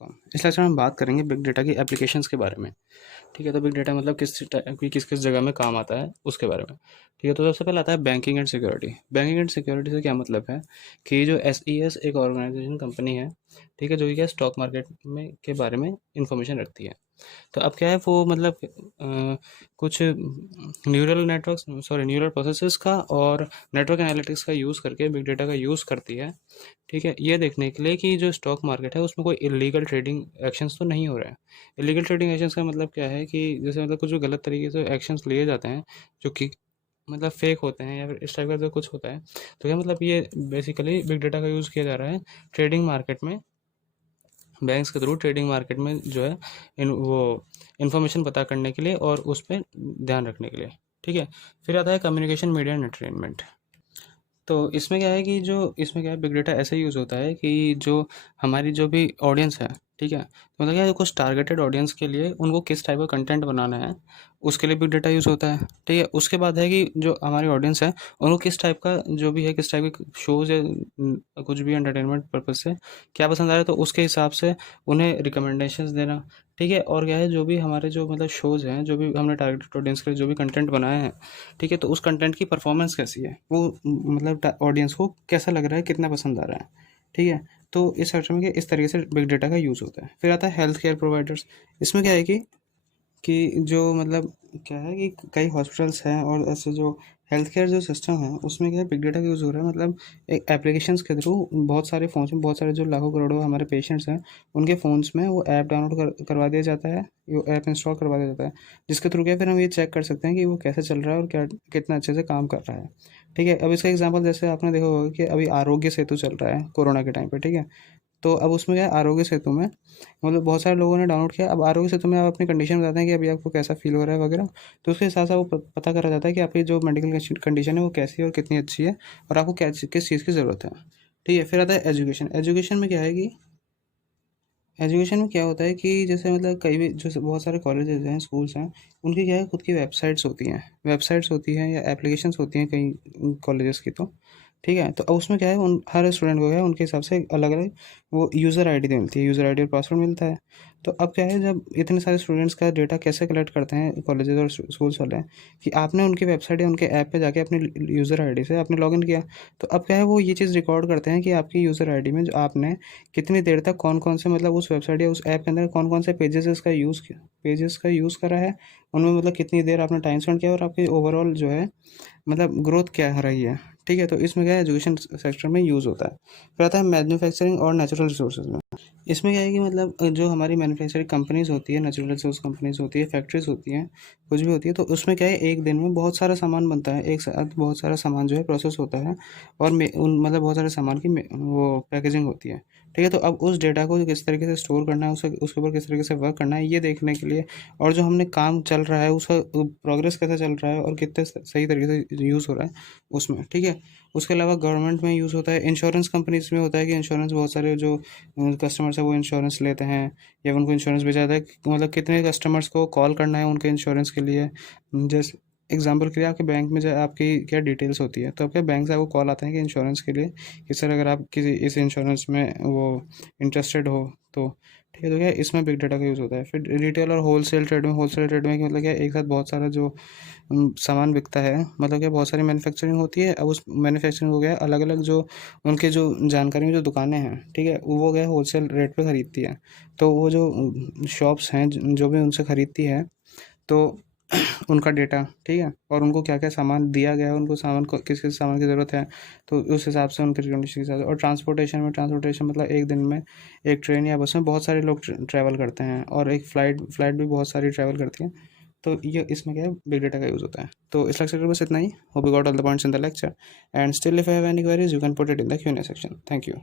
com। इस लेक्चर में हम बात करेंगे बिग डेटा की एप्लीकेशंस के बारे में। ठीक है, तो बिग डेटा मतलब किस किस जगह में काम आता है उसके बारे में। ठीक है, तो सबसे पहले आता है banking and security. Banking and security से क्या मतलब है कि जो SES एक ऑर्गेनाइजेशन कंपनी है, ठीक है, जो कि स्टॉक मार्केट में के बारे में इंफॉर्मेशन रखती है। तो अब क्या है वो मतलब कुछ न्यूरल प्रोसेसेस का और नेटवर्क एनालिटिक्स का यूज़ करके बिग डेटा का यूज़ करती है। ठीक है, ये देखने के लिए कि जो स्टॉक मार्केट है उसमें कोई इलीगल ट्रेडिंग एक्शंस तो नहीं हो रहे हैं। इलीगल ट्रेडिंग एक्शंस का मतलब क्या है कि जैसे मतलब कुछ जो गलत तरीके से एक्शंस लिए जाते हैं जो कि मतलब फेक होते हैं या फिर इस टाइप का जो कुछ होता है। तो क्या मतलब ये बेसिकली बिग डेटा का यूज़ किया जा रहा है ट्रेडिंग मार्केट में, बैंक्स के थ्रू ट्रेडिंग मार्केट में जो है वो इन्फॉर्मेशन पता करने के लिए और उस पर ध्यान रखने के लिए। ठीक है, फिर आता है कम्युनिकेशन मीडिया एंड एंटरटेनमेंट। तो इसमें क्या है कि जो इसमें क्या है बिग डेटा ऐसे यूज़ होता है कि जो हमारी जो भी ऑडियंस है, ठीक है, तो मतलब क्या है कुछ टारगेटेड ऑडियंस के लिए उनको किस टाइप का कंटेंट बनाना है उसके लिए बिग डेटा यूज़ होता है। ठीक है, उसके बाद है कि जो हमारी ऑडियंस है उनको किस टाइप का जो भी है किस टाइप के शोज़ या कुछ भी एंटरटेनमेंट पर्पज़ से क्या पसंद आ रहा है तो उसके हिसाब से उन्हें रिकमेंडेशंस देना। ठीक है, और क्या है जो भी हमारे जो मतलब शोज़ हैं जो भी हमने टारगेटेड ऑडियंस के लिए जो भी कंटेंट बनाए हैं, ठीक है, तो उस कंटेंट की परफॉर्मेंस कैसी है वो मतलब ऑडियंस को कैसा लग रहा है, कितना पसंद आ रहा है। ठीक है, तो इस सेक्टर में इस तरीके से बिग डेटा का यूज़ होता है। फिर आता है हेल्थ केयर प्रोवाइडर्स। इसमें क्या है कि जो मतलब क्या है कि कई हॉस्पिटल्स हैं और ऐसे जो हेल्थ केयर जो सिस्टम है उसमें क्या है बिग डेटा का यूज़ हो रहा है। मतलब एक एप्लीकेशंस के थ्रू बहुत सारे फ़ोन्स में बहुत सारे जो लाखों करोड़ों हमारे पेशेंट्स हैं उनके फ़ोन्स में वो ऐप डाउनलोड करवा दिया जाता है, वो ऐप इंस्टॉल करवा दिया जाता है, जिसके थ्रू क्या फिर हम ये चेक कर सकते हैं कि वो कैसे चल रहा है और क्या कितना अच्छे से काम कर रहा है। ठीक है, अब इसका एग्जाम्पल जैसे आपने देखा होगा कि अभी आरोग्य सेतु चल रहा है कोरोना के टाइम पे। ठीक है, तो अब उसमें क्या है आरोग्य सेतु में मतलब बहुत सारे लोगों ने डाउनलोड किया। अब आरोग्य सेतु में आप अपनी कंडीशन बताते हैं कि अभी आपको कैसा फील हो रहा है वगैरह, तो उसके हिसाब से वो पता करा जाता है कि आपकी जो मेडिकल कंडीशन है वो कैसी है और कितनी अच्छी है और आपको क्या किस चीज़ की ज़रूरत है। ठीक है, फिर आता है एजुकेशन। एजुकेशन में क्या है कि एजुकेशन में क्या होता है कि जैसे मतलब कई भी जैसे बहुत सारे कॉलेजेस हैं स्कूल्स हैं, उनकी क्या है खुद की वेबसाइट्स होती हैं या एप्लीकेशंस होती हैं कई कॉलेजेस की। तो ठीक है, तो अब उसमें क्या है उन हर स्टूडेंट को क्या है उनके हिसाब से अलग अलग वो यूज़र आईडी मिलती है, यूज़र आईडी और पासवर्ड मिलता है। तो अब क्या है जब इतने सारे स्टूडेंट्स का डेटा कैसे कलेक्ट करते हैं कॉलेजेस और स्कूल्स वाले कि आपने उनकी वेबसाइट या उनके ऐप पे जाके अपनी यूज़र आईडी से आपने लॉगिन किया, तो अब क्या है वो ये चीज़ रिकॉर्ड करते हैं कि आपकी यूज़र आईडी में जो आपने कितनी देर तक कौन-कौन से मतलब उस वेबसाइट या उस ऐप के अंदर कौन-कौन से पेजेस का यूज़ करा है, उनमें मतलब कितनी देर आपने टाइम स्पेंड किया और आपकी ओवरऑल जो है मतलब ग्रोथ क्या है रही है। ठीक है, तो इसमें क्या है एजुकेशन सेक्टर में यूज़ होता है। फिर आता है मैन्युफैक्चरिंग और नेचुरल रिसोर्सेज में। इसमें क्या है कि मतलब जो हमारी मैन्युफैक्चरिंग कंपनीज़ होती है, नेचुरल रिसोर्स कंपनीज़ होती है, फैक्ट्रीज़ होती हैं, कुछ भी होती है, तो उसमें क्या है एक दिन में बहुत सारा सामान बनता है, एक साथ बहुत सारा सामान जो है प्रोसेस होता है और मतलब बहुत सारे सामान की वो पैकेजिंग होती है। ठीक है, तो अब उस डेटा को किस तरीके से स्टोर करना है, उसे उसके ऊपर किस तरीके से वर्क करना है, ये देखने के लिए और जो हमने काम चल रहा है उसका प्रोग्रेस कैसे चल रहा है और कितने सही तरीके से यूज़ हो रहा है उसमें। ठीक है, उसके अलावा गवर्नमेंट में यूज़ होता है, इंश्योरेंस कंपनीज़ में होता है कि इंश्योरेंस बहुत सारे जो कस्टमर्स है वो इंश्योरेंस लेते हैं या उनको इंश्योरेंस भेजा जाता है मतलब कितने कस्टमर्स को कॉल करना है उनके इंश्योरेंस के लिए। जैसे एग्जांपल के लिए आपके बैंक में जो आपकी क्या डिटेल्स होती है, तो आपके बैंक से आपको कॉल आता है कि इंश्योरेंस के लिए कि सर अगर आप किसी इस इंश्योरेंस में वो इंटरेस्टेड हो तो। ठीक है, तो क्या इसमें बिग डाटा का यूज़ होता है। फिर रिटेल और होलसेल ट्रेड में मतलब क्या एक साथ बहुत सारा जो सामान बिकता है, मतलब क्या बहुत सारी मैन्युफैक्चरिंग होती है। अब उस मैन्युफैक्चरिंग को क्या है अलग अलग जो उनके जो जानकारी में जो दुकानें हैं, ठीक है, वो क्या है होलसेल रेट पे ख़रीदती है। तो वो जो शॉप्स हैं जो भी उनसे ख़रीदती है तो उनका डेटा, ठीक है, और उनको क्या-क्या सामान दिया गया है, उनको सामान को किस-किस सामान की ज़रूरत है, तो उस हिसाब से उनके कंडीशन के हिसाब से। और ट्रांसपोर्टेशन मतलब एक दिन में एक ट्रेन या बस में बहुत सारे लोग ट्रैवल करते हैं और एक फ़्लाइट भी बहुत सारी ट्रैवल करती है। तो ये इसमें क्या है बिग डेटा का यूज़ होता है। तो इस लेक्चर में बस इतना ही। Hope you got all the points in the lecture and still if you have any queries you can put it in the Q&A section. Thank you.